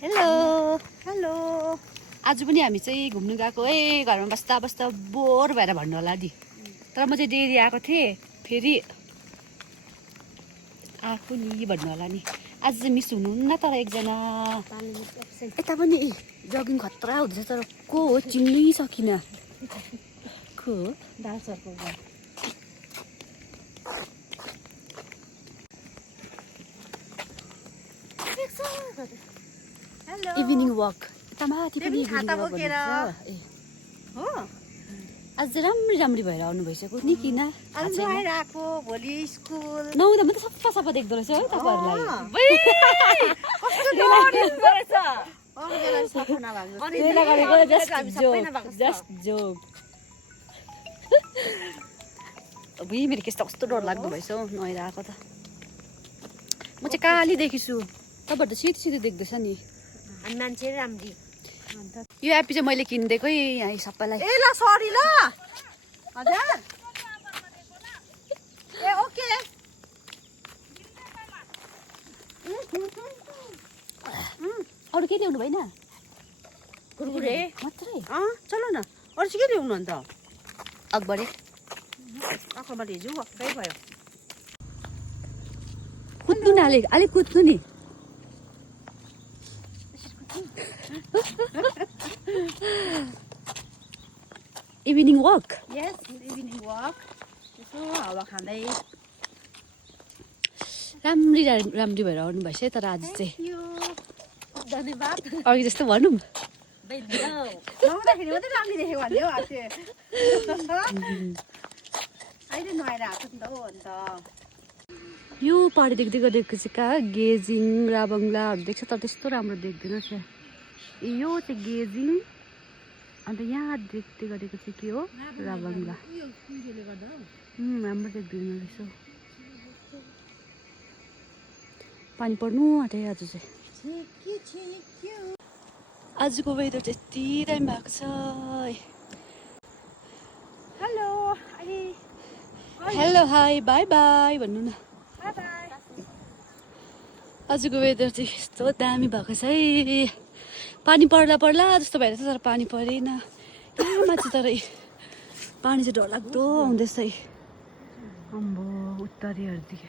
Hello hello आज पनि हामी चाहिँ घुम्नु गएको है। घरमा बस्दा बस्दा बोर भएर भन्नु होला नि। तर म चाहिँ डेरी आएको थिएँ, फेरि आएको नि भन्नु होला नि। आज चाहिँ मिस हुनुहुन्न तर एकजना यता पनि जगिङ खतरा हुँदैछ तर को हो चिन्नै सकिनँ। को हो? दासहरूको घर। हेलो इभिनिङ वक यता माथि पनि तिमी इभिनिङ खाता वक बोकेर ए हो आज चाहिँ राम्री राम्री भएर आउनु भइसक्यो नि किन आज नुहाएर आएको भोलि स्कुल नहुँदा मात्रै सफा सफा देख्दो रहेछ है तपाईँहरूलाई। कस्तो डरिँदो रहेछ। अरू बेला सफा नभएको त्यसले गरेको जस्ट जोक। अब मेरो केस त कस्तो डर लाग्दो भएछ हौ नुहाएर आएको त। म चाहिँ काली देखिछु, तपाईँहरू त सिधै सिधै देख्दैछ नि। हामी मान्छे राम्री यो एपी चाहिँ मैले किनिदिएको है यहाँ सबैलाई। ए ल सरी ल हजुर ए ओके अरू के ल्याउनु भएन? कुरकुरे मात्रै चल न अरू चाहिँ के ल्याउनु अन्त अकबरे अखबार हिजो वाक्कै भयो कुद्नु न अलिक कुद्नु नि। इभिनिङ वक यस इभिनिङ वक यसो हावा खाँदै राम्री राम्री भएर आउनु भएछ है। तर आज चाहिँ धन्यवाद अघि जस्तो भनौँ नहुँदाखेरि मात्रै राम्रो देखेको भन्यो अहिले नुहाएर आएको नि त हो अन्त यो पाहाडी देख्दै गरेको चाहिँ कहाँ गेजिङ राबङ्लाहरू देख्छ तर त्यस्तो राम्रो देख्दैन क्या। यो चाहिँ गेजिङ अन्त यहाँ देख्दै गरेको चाहिँ के हो राबङ्ला। राम्रो देख्दैन रहेछ। पानी पर्नु आँट्यो आज चाहिँ। आजको वेदर चाहिँ यति दामी भएको छ। Hello hello hi by by भन्नु न। बाई बाई आजको वेदर चाहिँ यस्तो दामी भएको छ है। पानी पर्ला पर्ला जस्तो भइरहेछ तर पानी परेन। यहाँ माथि तर पानी चाहिँ डरलाग्दो आउँदैछ है। अम्बो उत्तरीहरूदेखि